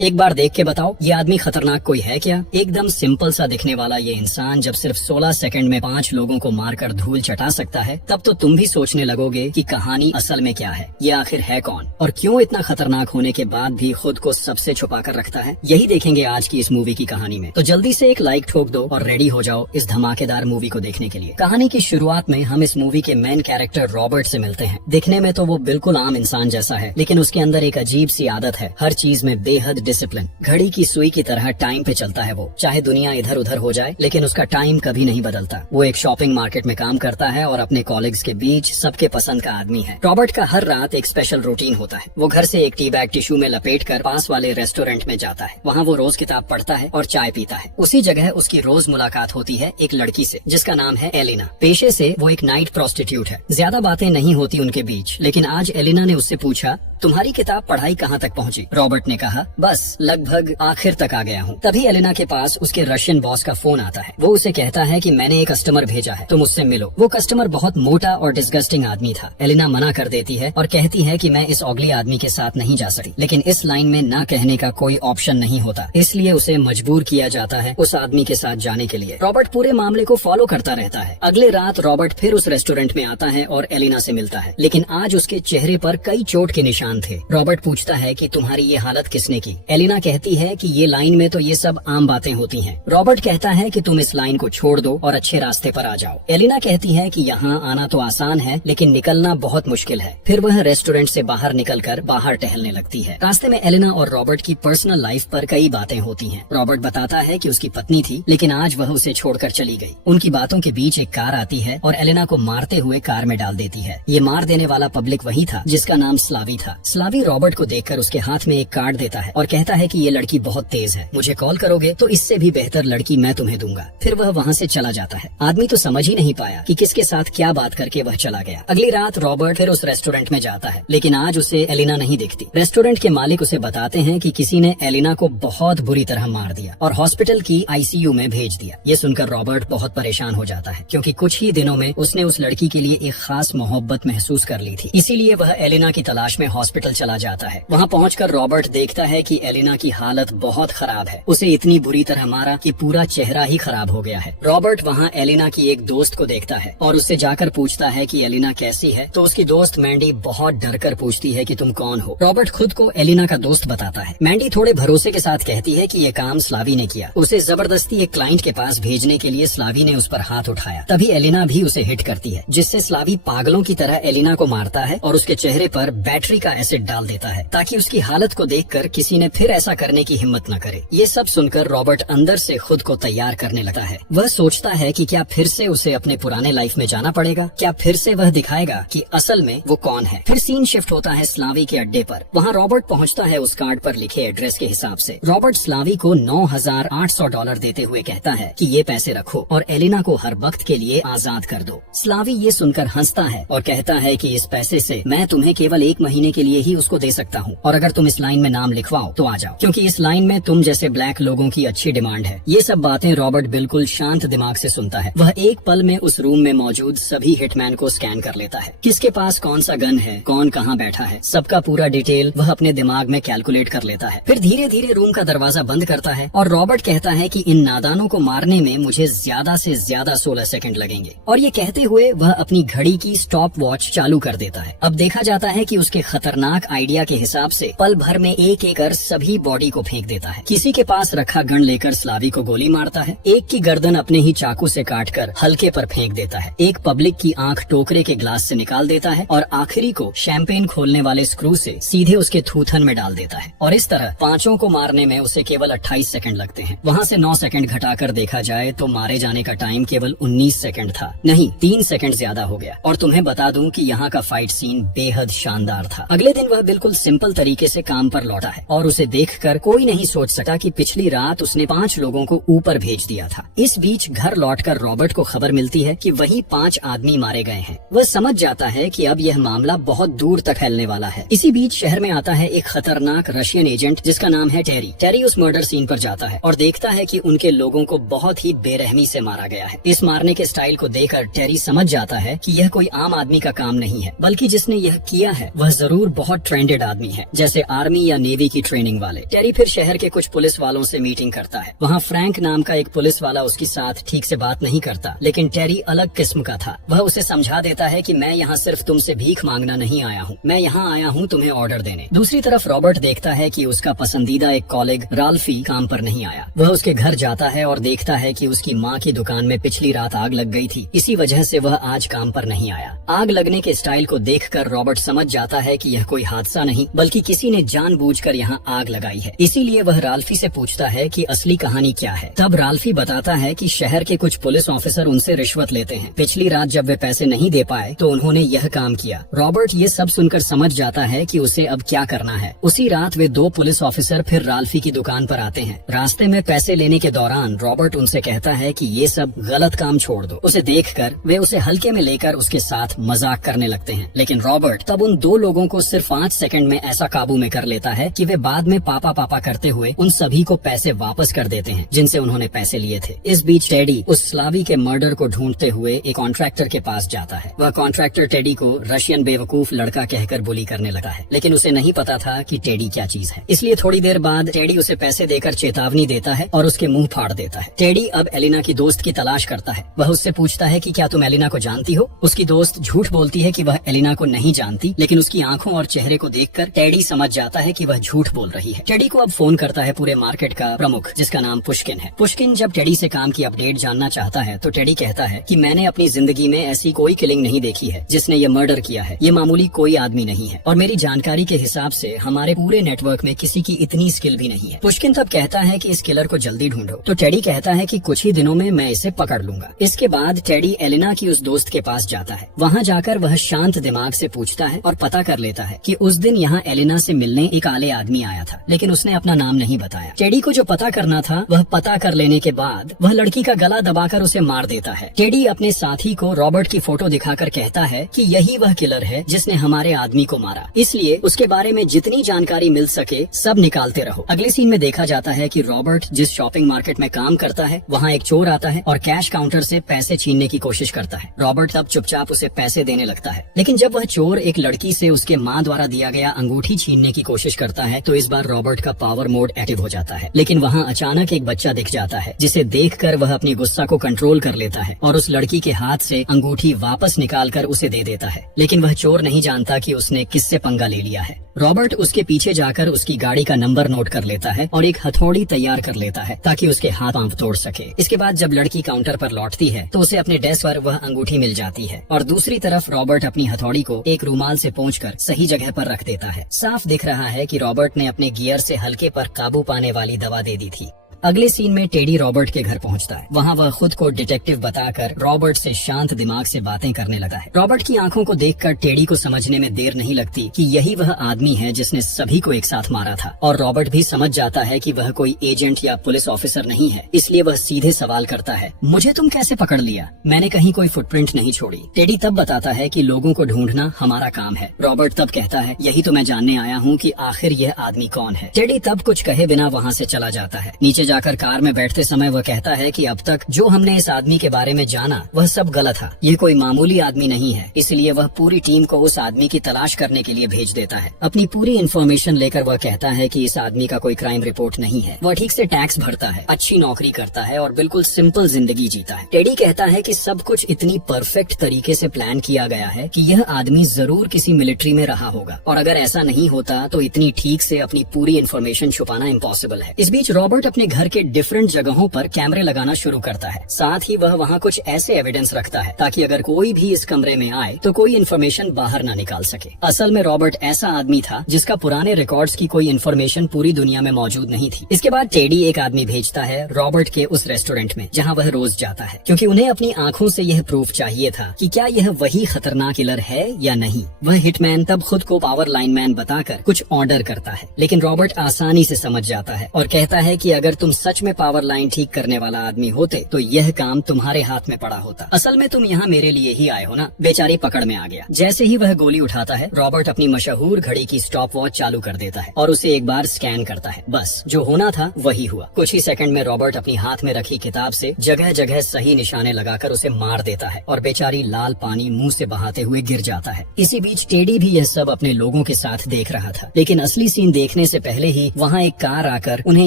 एक बार देख के बताओ ये आदमी खतरनाक कोई है क्या। एकदम सिंपल सा दिखने वाला ये इंसान जब सिर्फ 16 सेकंड में 5 लोगों को मारकर धूल चटा सकता है, तब तो तुम भी सोचने लगोगे कि कहानी असल में क्या है, ये आखिर है कौन और क्यों इतना खतरनाक होने के बाद भी खुद को सबसे छुपा कर रखता है। यही देखेंगे आज की इस मूवी की कहानी में। तो जल्दी से एक लाइक ठोक दो और रेडी हो जाओ इस धमाकेदार मूवी को देखने के लिए। कहानी की शुरुआत में हम इस मूवी के मेन कैरेक्टर रॉबर्ट से मिलते हैं। दिखने में तो वो बिल्कुल आम इंसान जैसा है, लेकिन उसके अंदर एक अजीब सी आदत है, हर चीज में बेहद डिसिप्लिन। घड़ी की सुई की तरह टाइम पे चलता है वो, चाहे दुनिया इधर उधर हो जाए लेकिन उसका टाइम कभी नहीं बदलता। वो एक शॉपिंग मार्केट में काम करता है और अपने कॉलीग्स के बीच सबके पसंद का आदमी है। रॉबर्ट का हर रात एक स्पेशल रूटीन होता है। वो घर से एक टी बैग टिश्यू में लपेटकर पास वाले रेस्टोरेंट में जाता है। वहाँ वो रोज किताब पढ़ता है और चाय पीता है। उसी जगह उसकी रोज मुलाकात होती है एक लड़की से जिसका नाम है एलिना। पेशे से वो एक नाइट प्रोस्टिट्यूट है। ज्यादा बातें नहीं होती उनके बीच, लेकिन आज एलिना ने उससे पूछा, तुम्हारी किताब पढ़ाई कहाँ तक पहुँची। रॉबर्ट ने कहा, बस लगभग आखिर तक आ गया हूँ। तभी एलिना के पास उसके रशियन बॉस का फोन आता है। वो उसे कहता है कि मैंने एक कस्टमर भेजा है, तुम उससे मिलो। वो कस्टमर बहुत मोटा और डिस्गस्टिंग आदमी था। एलिना मना कर देती है और कहती है कि मैं इस ऑगली आदमी के साथ नहीं जा सकती, लेकिन इस लाइन में ना कहने का कोई ऑप्शन नहीं होता, इसलिए उसे मजबूर किया जाता है उस आदमी के साथ जाने के लिए। रॉबर्ट पूरे मामले को फॉलो करता रहता है। अगले रात रॉबर्ट फिर उस रेस्टोरेंट में आता है और एलिना से मिलता है, लेकिन आज उसके चेहरे पर कई चोट के निशान थे। रॉबर्ट पूछता है कि तुम्हारी ये हालत किसने की। एलिना कहती है कि ये लाइन में तो ये सब आम बातें होती हैं। रॉबर्ट कहता है कि तुम इस लाइन को छोड़ दो और अच्छे रास्ते पर आ जाओ। एलिना कहती है कि यहाँ आना तो आसान है, लेकिन निकलना बहुत मुश्किल है। फिर वह रेस्टोरेंट से बाहर निकलकर बाहर टहलने लगती है। रास्ते में एलिना और रॉबर्ट की पर्सनल लाइफ पर कई बातें होती हैं। रॉबर्ट बताता है कि उसकी पत्नी थी, लेकिन आज वह उसे छोड़कर चली गई। उनकी बातों के बीच एक कार आती है और एलिना को मारते हुए कार में डाल देती है। ये मार देने वाला पब्लिक वही था जिसका नाम स्लावी था। स्लावी रॉबर्ट को देखकर उसके हाथ में एक कार्ड देता है और कहता है कि ये लड़की बहुत तेज है, मुझे कॉल करोगे तो इससे भी बेहतर लड़की मैं तुम्हें दूंगा। फिर वह वहाँ से चला जाता है। आदमी तो समझ ही नहीं पाया कि किसके साथ क्या बात करके वह चला गया। अगली रात रॉबर्ट फिर उस रेस्टोरेंट में जाता है, लेकिन आज उसे एलिना नहीं दिखती। रेस्टोरेंट के मालिक उसे बताते हैं कि किसी ने एलिना को बहुत बुरी तरह मार दिया और हॉस्पिटल की आईसीयू में भेज दिया। ये सुनकर रॉबर्ट बहुत परेशान हो जाता है, क्योंकि कुछ ही दिनों में उसने उस लड़की के लिए एक खास मोहब्बत महसूस कर ली थी। इसीलिए वह एलिना की तलाश में हॉस्पिटल चला जाता है। वहाँ पहुंचकर रॉबर्ट देखता है कि एलिना की हालत बहुत खराब है। उसे इतनी बुरी तरह मारा कि पूरा चेहरा ही खराब हो गया है। रॉबर्ट वहाँ एलिना की एक दोस्त को देखता है और उससे जाकर पूछता है कि एलिना कैसी है। तो उसकी दोस्त मैंडी बहुत डरकर पूछती है कि तुम कौन हो। रॉबर्ट खुद को एलिना का दोस्त बताता है। मैंडी थोड़े भरोसे के साथ कहती है कि ये काम स्लावी ने किया। उसे जबरदस्ती एक क्लाइंट के पास भेजने के लिए स्लावी ने उस पर हाथ उठाया। तभी एलिना भी उसे हिट करती है, जिससे स्लावी पागलों की तरह एलिना को मारता है और उसके चेहरे पर बैटरी का एसिड डाल देता है, ताकि उसकी हालत को देखकर किसी ने फिर ऐसा करने की हिम्मत न करे। ये सब सुनकर रॉबर्ट अंदर से खुद को तैयार करने लगता है। वह सोचता है कि क्या फिर से उसे अपने पुराने लाइफ में जाना पड़ेगा, क्या फिर से वह दिखाएगा कि असल में वो कौन है। फिर सीन शिफ्ट होता है स्लावी के अड्डे पर। वहाँ रॉबर्ट पहुँचता है उस कार्ड पर लिखे एड्रेस के हिसाब से। रॉबर्ट स्लावी को $9,800 देते हुए कहता है कि ये पैसे रखो और एलिना को हर वक्त के लिए आजाद कर दो। स्लावी ये सुनकर हंसता है और कहता है कि इस पैसे से मैं तुम्हें केवल 1 महीने के लिए ही उसको दे सकता हूँ, और अगर तुम इस लाइन में नाम लिखवाओ तो आ जाओ, क्योंकि इस लाइन में तुम जैसे ब्लैक लोगों की अच्छी डिमांड है। ये सब बातें रॉबर्ट बिल्कुल शांत दिमाग से सुनता है। वह एक पल में उस रूम में मौजूद सभी हिटमैन को स्कैन कर लेता है। किसके पास कौन सा गन है, कौन कहाँ बैठा है, सबका पूरा डिटेल वह अपने दिमाग में कैलकुलेट कर लेता है। फिर धीरे धीरे रूम का दरवाजा बंद करता है और रॉबर्ट कहता है कि इन नादानों को मारने में मुझे ज्यादा से ज्यादा 16 सेकंड लगेंगे, और ये कहते हुए वह अपनी घड़ी की स्टॉप वॉच चालू कर देता है। अब देखा जाता है कि उसके खतरनाक आइडिया के हिसाब से पल भर में एक एक कर सभी बॉडी को फेंक देता है। किसी के पास रखा गन लेकर स्लावी को गोली मारता है। एक की गर्दन अपने ही चाकू से काटकर हल्के पर फेंक देता है। एक पब्लिक की आंख टोकरे के ग्लास से निकाल देता है और आखिरी को शैंपेन खोलने वाले स्क्रू से सीधे उसके थूथन में डाल देता है। और इस तरह 5 को मारने में उसे केवल 28 सेकंड लगते हैं। वहाँ से 9 सेकंड घटाकर देखा जाए तो मारे जाने का टाइम केवल 19 सेकंड था, नहीं 3 सेकंड ज्यादा हो गया। और तुम्हें बता दूं कि यहाँ का फाइट सीन बेहद शानदार था। अगले दिन वह बिल्कुल सिंपल तरीके से काम पर लौटा है और उसे देखकर कोई नहीं सोच सका कि पिछली रात उसने 5 लोगों को ऊपर भेज दिया था। इस बीच घर लौटकर रॉबर्ट को खबर मिलती है कि वही 5 आदमी मारे गए हैं। वह समझ जाता है कि अब यह मामला बहुत दूर तक फैलने वाला है। इसी बीच शहर में आता है एक खतरनाक रशियन एजेंट जिसका नाम है टेरी। टेरी उस मर्डर सीन पर जाता है और देखता है कि उनके लोगों को बहुत ही बेरहमी से मारा गया है। इस मारने के स्टाइल को देखकर टेरी समझ जाता है कि यह कोई आम आदमी का काम नहीं है, बल्कि जिसने यह किया है वह जरूर बहुत ट्रेंडेड आदमी है, जैसे आर्मी या नेवी की ट्रेनिंग ट्रेनिंग वाले। टेरी फिर शहर के कुछ पुलिस वालों से मीटिंग करता है। वहाँ फ्रैंक नाम का एक पुलिस वाला उसके साथ ठीक से बात नहीं करता, लेकिन टेरी अलग किस्म का था। वह उसे समझा देता है कि मैं यहाँ सिर्फ तुमसे भीख मांगना नहीं आया हूँ, मैं यहाँ आया हूँ तुम्हें ऑर्डर देने। दूसरी तरफ रॉबर्ट देखता है कि उसका पसंदीदा एक कॉलीग राल्फी काम पर नहीं आया। वह उसके घर जाता है और देखता है कि उसकी माँ की दुकान में पिछली रात आग लग गई थी, इसी वजह से वह आज काम पर नहीं आया। आग लगने के स्टाइल को देखकर रॉबर्ट समझ जाता है कि यह कोई हादसा नहीं बल्कि किसी ने जानबूझकर यहाँ आग लगाई है। इसीलिए वह राल्फी से पूछता है कि असली कहानी क्या है। तब राल्फी बताता है कि शहर के कुछ पुलिस ऑफिसर उनसे रिश्वत लेते हैं। पिछली रात जब वे पैसे नहीं दे पाए तो उन्होंने यह काम किया। रॉबर्ट ये सब सुनकर समझ जाता है कि उसे अब क्या करना है। उसी रात वे दो पुलिस ऑफिसर फिर राल्फी की दुकान पर आते हैं। रास्ते में पैसे लेने के दौरान रॉबर्ट उनसे कहता है कि ये सब गलत काम छोड़ दो। उसे देखकर वे उसे हल्के में लेकर उसके साथ मजाक करने लगते हैं, लेकिन रॉबर्ट तब उन दो लोगों को सिर्फ 5 सेकंड में ऐसा काबू में कर लेता है कि वे बाद में पापा पापा करते हुए उन सभी को पैसे वापस कर देते हैं जिनसे उन्होंने पैसे लिए थे। इस बीच टेडी उस स्लावी के मर्डर को ढूंढते हुए एक कॉन्ट्रैक्टर के पास जाता है। वह कॉन्ट्रैक्टर टेडी को रशियन बेवकूफ लड़का कहकर बुली करने लगा है, लेकिन उसे नहीं पता था कि टेडी क्या चीज है। इसलिए थोड़ी देर बाद टेडी उसे पैसे देकर चेतावनी देता है और उसके मुंह फाड़ देता है। टेडी अब एलिना की दोस्त की तलाश करता है। वह उससे पूछता है कि क्या तुम एलिना को जानती हो। उसकी दोस्त झूठ बोलती है कि वह एलिना को नहीं जानती, लेकिन उसकी आंखों और चेहरे को देखकर टेडी समझ जाता है कि वह झूठ बोल रही है। टेडी को अब फोन करता है पूरे मार्केट का प्रमुख, जिसका नाम पुष्किन है। पुष्किन जब टेडी से काम की अपडेट जानना चाहता है तो टेडी कहता है कि मैंने अपनी जिंदगी में ऐसी कोई किलिंग नहीं देखी है जिसने ये मर्डर किया है। ये मामूली कोई आदमी नहीं है और मेरी जानकारी के हिसाब से हमारे पूरे नेटवर्क में किसी की इतनी स्किल भी नहीं है। पुष्किन तब कहता है कि इस किलर को जल्दी ढूंढो, तो टेडी कहता है कि कुछ ही दिनों में मैं इसे पकड़ लूंगा। इसके बाद टेडी एलिना की उस दोस्त के पास जाता है। वहाँ जाकर वह शांत दिमाग से पूछता है और पता कर लेता है कि उस दिन यहाँ एलिना से मिलने एक काले आदमी आया था, लेकिन उसने अपना नाम नहीं बताया। टेडी को जो पता करना था वह पता कर लेने के बाद वह लड़की का गला दबाकर उसे मार देता है। टेडी अपने साथी को रॉबर्ट की फोटो दिखाकर कहता है कि यही वह किलर है जिसने हमारे आदमी को मारा, इसलिए उसके बारे में जितनी जानकारी मिल सके सब निकालते रहो। अगले सीन में देखा जाता है कि रॉबर्ट जिस शॉपिंग मार्केट में काम करता है वहाँ एक चोर आता है और कैश काउंटर से पैसे छीनने की कोशिश करता है। रॉबर्ट तब चुपचाप उसे पैसे देने लगता है, लेकिन जब वह चोर एक लड़की से उसके माँ द्वारा दिया गया अंगूठी छीनने की कोशिश करता है तो इस बार रॉबर्ट का पावर मोड एक्टिव हो जाता है। लेकिन वहाँ अचानक एक बच्चा दिख जाता है जिसे देखकर वह अपनी गुस्सा को कंट्रोल कर लेता है और उस लड़की के हाथ से अंगूठी वापस निकालकर उसे दे देता है। लेकिन वह चोर नहीं जानता कि उसने किससे पंगा ले लिया है। रॉबर्ट उसके पीछे जाकर उसकी गाड़ी का नंबर नोट कर लेता है और एक हथौड़ी तैयार कर लेता है ताकि उसके हाथ पांव तोड़ सके। इसके बाद जब लड़की काउंटर पर लौटती है तो उसे अपने डेस्क पर वह अंगूठी मिल जाती है और दूसरी तरफ रॉबर्ट अपनी हथौड़ी को एक रुमाल से पोंछकर सही जगह पर रख देता है। साफ दिख रहा है कि रॉबर्ट ने अपने गियर से हल्के पर काबू पाने वाली दवा दे दी थी। अगले सीन में टेडी रॉबर्ट के घर पहुंचता है। वहां वह खुद को डिटेक्टिव बताकर रॉबर्ट से शांत दिमाग से बातें करने लगा है। रॉबर्ट की आंखों को देखकर टेडी को समझने में देर नहीं लगती कि यही वह आदमी है जिसने सभी को एक साथ मारा था और रॉबर्ट भी समझ जाता है कि वह कोई एजेंट या पुलिस ऑफिसर नहीं है। इसलिए वह सीधे सवाल करता है, मुझे तुम कैसे पकड़ लिया? मैंने कहीं कोई फुटप्रिंट नहीं छोड़ी। टेडी तब बताता है कि लोगों को ढूंढना हमारा काम है। रॉबर्ट तब कहता है, यही तो मैं जानने आया हूँ कि आखिर यह आदमी कौन है। टेडी तब कुछ कहे बिना वहाँ से चला जाता है। नीचे जाकर कार में बैठते समय वह कहता है कि अब तक जो हमने इस आदमी के बारे में जाना वह सब गलत था। ये कोई मामूली आदमी नहीं है। इसलिए वह पूरी टीम को उस आदमी की तलाश करने के लिए भेज देता है। अपनी पूरी इन्फॉर्मेशन लेकर वह कहता है कि इस आदमी का कोई क्राइम रिपोर्ट नहीं है। वह ठीक से टैक्स भरता है, अच्छी नौकरी करता है और बिल्कुल सिंपल जिंदगी जीता है। टेडी कहता है कि सब कुछ इतनी परफेक्ट तरीके से प्लान किया गया है कि यह आदमी जरूर किसी मिलिट्री में रहा होगा और अगर ऐसा नहीं होता तो इतनी ठीक से अपनी पूरी इन्फॉर्मेशन छुपाना इम्पॉसिबल है। इस बीच रॉबर्ट अपने घर के डिफरेंट जगहों पर कैमरे लगाना शुरू करता है। साथ ही वह वहाँ कुछ ऐसे एविडेंस रखता है ताकि अगर कोई भी इस कमरे में आए तो कोई इन्फॉर्मेशन बाहर ना निकाल सके। असल में रॉबर्ट ऐसा आदमी था जिसका पुराने रिकॉर्ड्स की कोई इन्फॉर्मेशन पूरी दुनिया में मौजूद नहीं थी। इसके बाद टेडी एक आदमी भेजता है रॉबर्ट के उस रेस्टोरेंट में जहाँ वह रोज जाता है, क्योंकि उन्हें अपनी आंखों से यह प्रूफ चाहिए था कि क्या यह वही खतरनाक किलर है या नहीं। वह हिटमैन तब खुद को पावर लाइनमैन बताकर कुछ ऑर्डर करता है, लेकिन रॉबर्ट आसानी से समझ जाता है और कहता है कि अगर तुम तुम सच में पावर लाइन ठीक करने वाला आदमी होते तो यह काम तुम्हारे हाथ में पड़ा होता। असल में तुम यहाँ मेरे लिए ही आए हो ना। बेचारी पकड़ में आ गया। जैसे ही वह गोली उठाता है, रॉबर्ट अपनी मशहूर घड़ी की स्टॉप वॉच चालू कर देता है और उसे एक बार स्कैन करता है। बस जो होना था वही हुआ। कुछ ही सेकंड में रॉबर्ट अपनी हाथ में रखी किताब से जगह जगह सही निशाने लगाकर उसे मार देता है और बेचारी लाल पानी मुंह से बहाते हुए गिर जाता है। इसी बीच टेडी भी यह सब अपने लोगों के साथ देख रहा था, लेकिन असली सीन देखने से पहले ही वहाँ एक कार आकर उन्हें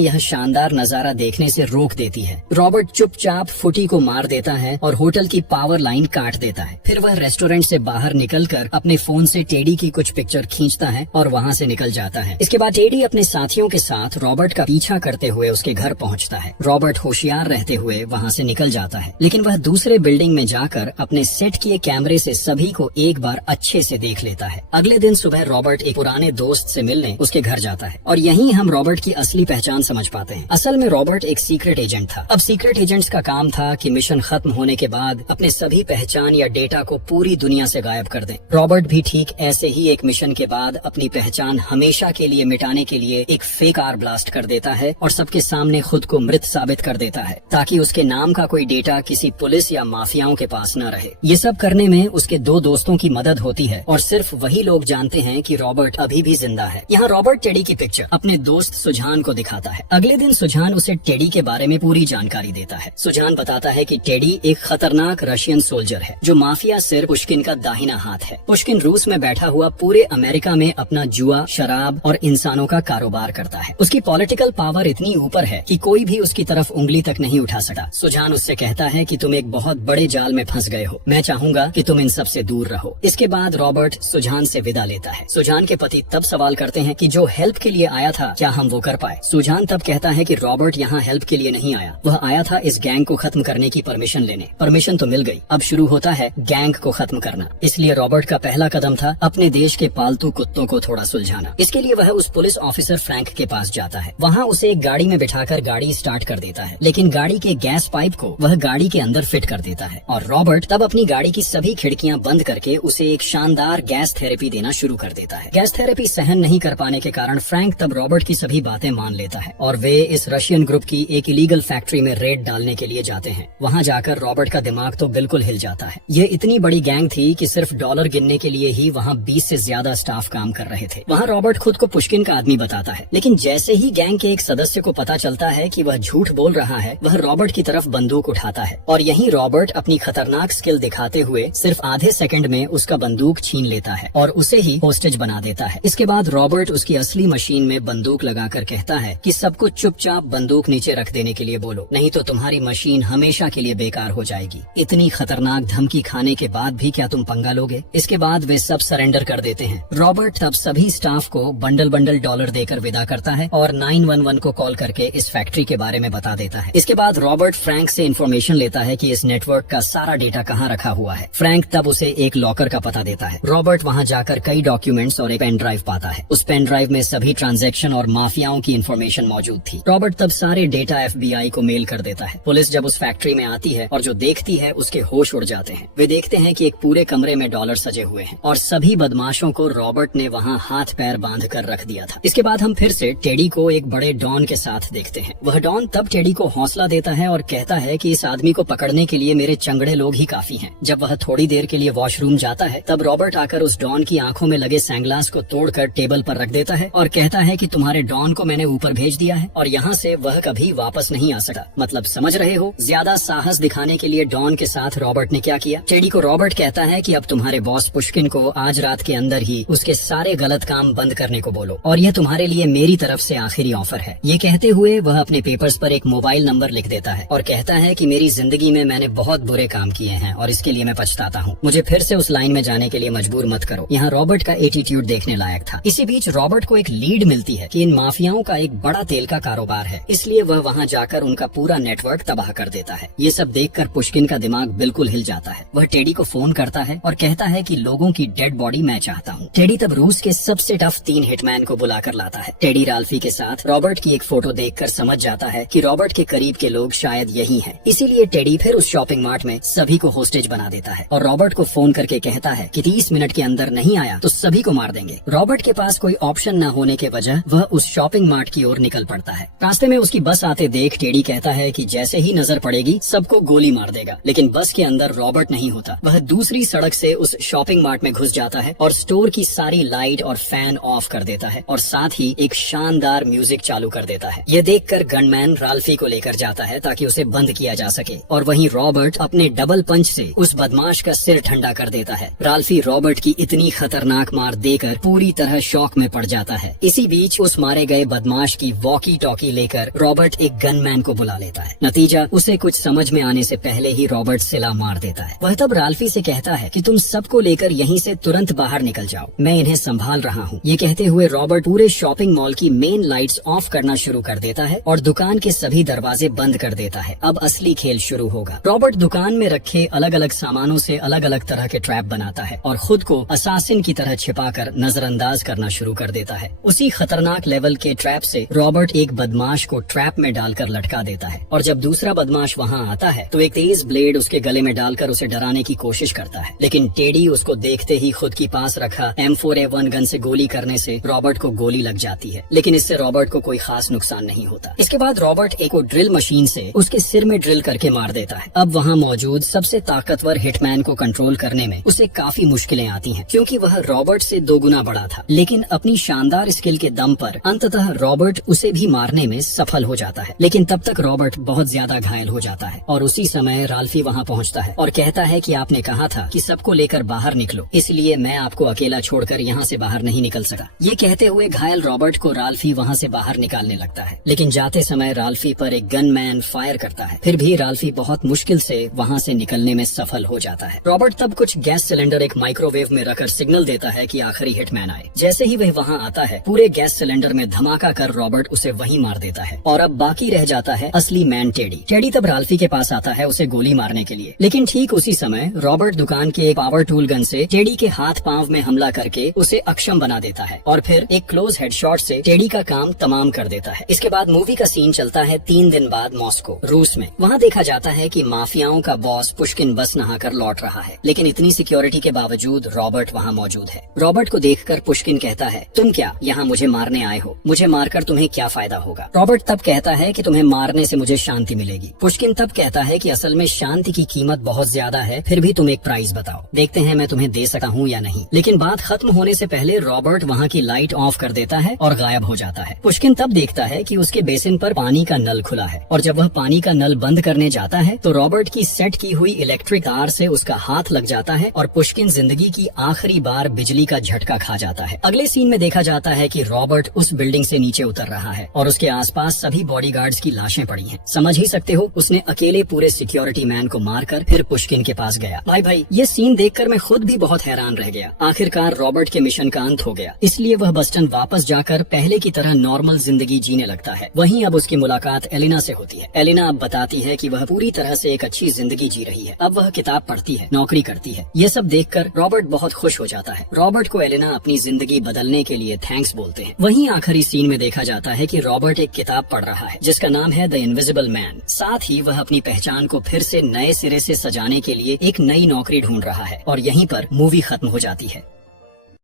यह शानदार नजारा देखने से रोक देती है। रॉबर्ट चुपचाप फुटी को मार देता है और होटल की पावर लाइन काट देता है। फिर वह रेस्टोरेंट से बाहर निकलकर अपने फोन से टेडी की कुछ पिक्चर खींचता है और वहाँ से निकल जाता है। इसके बाद टेडी अपने साथियों के साथ रॉबर्ट का पीछा करते हुए उसके घर पहुँचता है। रॉबर्ट होशियार रहते हुए वहाँ से निकल जाता है, लेकिन वह दूसरे बिल्डिंग में जाकर अपने सेट किए कैमरे से सभी को एक बार अच्छे से देख लेता है। अगले दिन सुबह रॉबर्ट एक पुराने दोस्त से मिलने उसके घर जाता है और यहीं हम रॉबर्ट की असली पहचान समझ पाते हैं। असल में रॉबर्ट एक सीक्रेट एजेंट था। अब सीक्रेट एजेंट्स का काम था कि मिशन खत्म होने के बाद अपने सभी पहचान या डेटा को पूरी दुनिया से गायब कर दें। रॉबर्ट भी ठीक ऐसे ही एक मिशन के बाद अपनी पहचान हमेशा के लिए मिटाने के लिए एक फेक कार ब्लास्ट कर देता है और सबके सामने खुद को मृत साबित कर देता है, ताकि उसके नाम का कोई डेटा किसी पुलिस या माफियाओं के पास न रहे। ये सब करने में उसके दो दोस्तों की मदद होती है और सिर्फ वही लोग जानते हैं कि रॉबर्ट अभी भी जिंदा है। यहाँ रॉबर्ट टेडी की पिक्चर अपने दोस्त सुजान को दिखाता है। अगले दिन सुजान उसे टेडी के बारे में पूरी जानकारी देता है। सुजान बताता है कि टेडी एक खतरनाक रशियन सोल्जर है जो माफिया सिर पुश्किन का दाहिना हाथ है। पुश्किन रूस में बैठा हुआ पूरे अमेरिका में अपना जुआ, शराब और इंसानों का कारोबार करता है। उसकी पॉलिटिकल पावर इतनी ऊपर है कि कोई भी उसकी तरफ उंगली तक नहीं उठा सका। सुजान उससे कहता है कि तुम एक बहुत बड़े जाल में फंस गए हो। मैं चाहूंगा कि तुम इन सब से दूर रहो। इसके बाद रॉबर्ट सुजान से विदा लेता है। सुजान के पति तब सवाल करते हैं कि जो हेल्प के लिए आया था क्या हम वो कर पाए। सुजान तब कहता है कि रॉबर्ट यहाँ हेल्प के लिए नहीं आया, वह आया था इस गैंग को खत्म करने की परमिशन लेने। परमिशन तो मिल गई, अब शुरू होता है गैंग को खत्म करना। इसलिए रॉबर्ट का पहला कदम था अपने देश के पालतू कुत्तों को थोड़ा सुलझाना। इसके लिए वह उस पुलिस ऑफिसर फ्रैंक के पास जाता है। वहाँ उसे एक गाड़ी में बिठाकर गाड़ी स्टार्ट कर देता है, लेकिन गाड़ी के गैस पाइप को वह गाड़ी के अंदर फिट कर देता है और रॉबर्ट तब अपनी गाड़ी की सभी खिड़कियां बंद करके उसे एक शानदार गैस थेरेपी देना शुरू कर देता है। गैस थेरेपी सहन नहीं कर पाने के कारण फ्रैंक तब रॉबर्ट की सभी बातें मान लेता है और वे इस रशियन ग्रुप की एक इलीगल फैक्ट्री में रेड डालने के लिए जाते हैं। वहाँ जाकर रॉबर्ट का दिमाग तो बिल्कुल हिल जाता है। ये इतनी बड़ी गैंग थी कि सिर्फ डॉलर गिनने के लिए ही वहाँ 20 से ज्यादा स्टाफ काम कर रहे थे। वहाँ रॉबर्ट खुद को पुश्किन का आदमी बताता है, लेकिन जैसे ही गैंग के एक सदस्य को पता चलता है कि वह झूठ बोल रहा है, वह रॉबर्ट की तरफ बंदूक उठाता है और यहीं रॉबर्ट अपनी खतरनाक स्किल दिखाते हुए सिर्फ आधे सेकंड में उसका बंदूक छीन लेता है और उसे ही होस्टेज बना देता है। इसके बाद रॉबर्ट उसकी असली मशीन में बंदूक लगाकर कहता है कि सबको चुपचाप बंदूक नीचे रख देने के लिए बोलो, नहीं तो तुम्हारी मशीन हमेशा के लिए बेकार हो जाएगी। इतनी खतरनाक धमकी खाने के बाद भी क्या तुम पंगा लोगे? इसके बाद वे सब सरेंडर कर देते हैं। रॉबर्ट तब सभी स्टाफ को बंडल बंडल डॉलर देकर विदा करता है और 911 को कॉल करके इस फैक्ट्री के बारे में बता देता है। इसके बाद रॉबर्ट फ्रैंक से इन्फॉर्मेशन लेता है कि इस नेटवर्क का सारा डेटा कहाँ रखा हुआ है। फ्रैंक तब उसे एक लॉकर का पता देता है। रॉबर्ट वहाँ जाकर कई डॉक्यूमेंट्स और एक पेन ड्राइव पाता है। उस पेन ड्राइव में सभी ट्रांजैक्शन और माफियाओं की इन्फॉर्मेशन मौजूद थी। रॉबर्ट तब सारे डेटा FBI को मेल कर देता है। पुलिस जब उस फैक्ट्री में आती है और जो देखती है उसके होश उड़ जाते हैं। वे देखते हैं कि एक पूरे कमरे में डॉलर सजे हुए हैं और सभी बदमाशों को रॉबर्ट ने वहाँ हाथ पैर बांध कर रख दिया था। इसके बाद हम फिर से टेडी को एक बड़े डॉन के साथ देखते हैं। वह डॉन तब टेडी को हौसला देता है और कहता है कि इस आदमी को पकड़ने के लिए मेरे चंगड़े लोग ही काफी हैं। जब वह थोड़ी देर के लिए वॉशरूम जाता है तब रॉबर्ट आकर उस डॉन की आंखों में लगे सैंग्लास को तोड़कर टेबल पर रख देता है और कहता है कि तुम्हारे डॉन को मैंने ऊपर भेज दिया है और यहाँ से वह कभी वापस नहीं आ सका। मतलब समझ रहे हो? ज्यादा साहस दिखाने के लिए डॉन के साथ रॉबर्ट ने क्या किया। टेडी को रॉबर्ट कहता है कि अब तुम्हारे बॉस पुश्किन को आज रात के अंदर ही उसके सारे गलत काम बंद करने को बोलो और यह तुम्हारे लिए मेरी तरफ से आखिरी ऑफर है। ये कहते हुए वह अपने पेपर्स पर एक मोबाइल नंबर लिख देता है और कहता है कि मेरी जिंदगी में मैंने बहुत बुरे काम किए हैं और इसके लिए मैं पछताता हूँ। मुझे फिर से उस लाइन में जाने के लिए मजबूर मत करो। यहाँ रॉबर्ट का एटीट्यूड देखने लायक था। इसी बीच रॉबर्ट को एक लीड मिलती है कि इन माफियाओं का एक बड़ा तेल का कारोबार है, इसलिए वह वहाँ जाकर उनका पूरा नेटवर्क तबाह कर देता है। ये सब देखकर पुश्किन का दिमाग बिल्कुल हिल जाता है। वह टेडी को फोन करता है और कहता है कि लोगों की डेड बॉडी मैं चाहता हूँ। टेडी तब रूस के सबसे टफ 3 हिटमैन को बुलाकर लाता है। टेडी राल्फी के साथ रॉबर्ट की एक फोटो देखकर समझ जाता है कि रॉबर्ट के करीब के लोग शायद यही हैं। इसीलिए टेडी फिर उस शॉपिंग मार्ट में सभी को होस्टेज बना देता है और रॉबर्ट को फोन करके कहता है कि 30 मिनट के अंदर नहीं आया तो सभी को मार देंगे। रॉबर्ट के पास कोई ऑप्शन न होने के वजह वह उस शॉपिंग मार्ट की ओर निकल पड़ता है। रास्ते में में उसकी बस आते देख टेडी कहता है कि जैसे ही नजर पड़ेगी सबको गोली मार देगा, लेकिन बस के अंदर रॉबर्ट नहीं होता। वह दूसरी सड़क से उस शॉपिंग मार्ट में घुस जाता है और स्टोर की सारी लाइट और फैन ऑफ कर देता है और साथ ही एक शानदार म्यूजिक चालू कर देता है। यह देखकर गनमैन राल्फी को लेकर जाता है ताकि उसे बंद किया जा सके और वहीं रॉबर्ट अपने डबल पंच से उस बदमाश का सिर ठंडा कर देता है। राल्फी रॉबर्ट की इतनी खतरनाक मार देकर पूरी तरह शॉक में पड़ जाता है। इसी बीच उस मारे गए बदमाश की वॉकी टॉकी लेकर रॉबर्ट एक गनमैन को बुला लेता है। नतीजा, उसे कुछ समझ में आने से पहले ही रॉबर्ट सिला मार देता है। वह तब राल्फी से कहता है कि तुम सबको लेकर यहीं से तुरंत बाहर निकल जाओ, मैं इन्हें संभाल रहा हूँ। ये कहते हुए रॉबर्ट पूरे शॉपिंग मॉल की मेन लाइट्स ऑफ करना शुरू कर देता है और दुकान के सभी दरवाजे बंद कर देता है। अब असली खेल शुरू होगा। रॉबर्ट दुकान में रखे अलग अलग सामानों से अलग अलग तरह के ट्रैप बनाता है और खुद को असासिन की तरह छिपाकर नजरअंदाज करना शुरू कर देता है। उसी खतरनाक लेवल के ट्रैप से रॉबर्ट एक बदमाश को ट्रैप में डालकर लटका देता है और जब दूसरा बदमाश वहाँ आता है तो एक तेज ब्लेड उसके गले में डालकर उसे डराने की कोशिश करता है, लेकिन टेडी उसको देखते ही खुद की पास रखा M4A1 गन से गोली करने से रॉबर्ट को गोली लग जाती है, लेकिन इससे रॉबर्ट को कोई खास नुकसान नहीं होता। इसके बाद रॉबर्ट एक ड्रिल मशीन से उसके सिर में ड्रिल करके मार देता है। अब वहाँ मौजूद सबसे ताकतवर हिटमैन को कंट्रोल करने में उसे काफी मुश्किलें आती हैं, क्योंकि वह रॉबर्ट से 2 गुना बड़ा था। लेकिन अपनी शानदार स्किल के दम पर अंततः रॉबर्ट उसे भी मारने में सफल हो जाता है, लेकिन तब तक रॉबर्ट बहुत ज्यादा घायल हो जाता है और उसी समय राल्फी वहाँ पहुँचता है और कहता है कि आपने कहा था कि सबको लेकर बाहर निकलो, इसलिए मैं आपको अकेला छोड़कर यहाँ से बाहर नहीं निकल सका। ये कहते हुए घायल रॉबर्ट को राल्फी वहाँ से बाहर निकालने लगता है, लेकिन जाते समय राल्फी पर एक गनमैन फायर करता है। फिर भी राल्फी बहुत मुश्किल से वहाँ से निकलने में सफल हो जाता है। रॉबर्ट तब कुछ गैस सिलेंडर एक माइक्रोवेव में रखकर सिग्नल देता है कि आखिरी हिटमैन आए। जैसे ही वह वहाँ आता है पूरे गैस सिलेंडर में धमाका कर रॉबर्ट उसे वहीं मार देता है और अब बाकी रह जाता है असली मैन टेडी। टेडी तब राल्फी के पास आता है उसे गोली मारने के लिए, लेकिन ठीक उसी समय रॉबर्ट दुकान के एक पावर टूल गन से टेडी के हाथ पांव में हमला करके उसे अक्षम बना देता है और फिर एक क्लोज हेडशॉट से टेडी का काम तमाम कर देता है। इसके बाद मूवी का सीन चलता है 3 दिन बाद मॉस्को, रूस में। वहाँ देखा जाता है कि माफियाओं का बॉस पुष्किन बस नहाकर लौट रहा है, लेकिन इतनी सिक्योरिटी के बावजूद रॉबर्ट वहाँ मौजूद है। रॉबर्ट को देखकर पुष्किन कहता है, तुम क्या यहाँ मुझे मारने आए हो? मुझे मारकर तुम्हें क्या फायदा होगा? रॉबर्ट तब कहता है कि तुम्हें मारने से मुझे शांति मिलेगी। पुष्किन तब कहता है कि असल में शांति की कीमत बहुत ज्यादा है, फिर भी तुम एक प्राइस बताओ, देखते हैं मैं तुम्हें दे सका हूँ या नहीं। लेकिन बात खत्म होने से पहले रॉबर्ट वहाँ की लाइट ऑफ कर देता है और गायब हो जाता है। पुष्किन तब देखता है कि उसके बेसिन पर पानी का नल खुला है और जब वह पानी का नल बंद करने जाता है तो रॉबर्ट की सेट की हुई इलेक्ट्रिक तार से उसका हाथ लग जाता है और पुष्किन जिंदगी की आखिरी बार बिजली का झटका खा जाता है। अगले सीन में देखा जाता है कि रॉबर्ट उस बिल्डिंग से नीचे उतर रहा है और उसके आसपास सभी बॉडीगार्ड्स की लाशें पड़ी हैं। समझ ही सकते हो, उसने अकेले पूरे सिक्योरिटी मैन को मारकर फिर पुष्किन के पास गया। भाई ये सीन देखकर मैं खुद भी बहुत हैरान रह गया। आखिरकार रॉबर्ट के मिशन का अंत हो गया, इसलिए वह बस्टन वापस जाकर पहले की तरह नॉर्मल जिंदगी जीने लगता है। वहीं अब उसकी मुलाकात एलिना से होती है। एलिना अब बताती है कि वह पूरी तरह से एक अच्छी जिंदगी जी रही है। अब वह किताब पढ़ती है, नौकरी करती है। ये सब देखकर रॉबर्ट बहुत खुश हो जाता है। रॉबर्ट को एलिना अपनी जिंदगी बदलने के लिए थैंक्स बोलते हैं। वहीं आखिरी सीन में देखा जाता है कि रॉबर्ट एक किताब पढ़ रहा है जिसका नाम है द इनविजिबल मैन। साथ ही वह अपनी पहचान को फिर से नए सिरे से सजाने के लिए एक नई नौकरी ढूंढ रहा है और यहीं पर मूवी खत्म हो जाती है।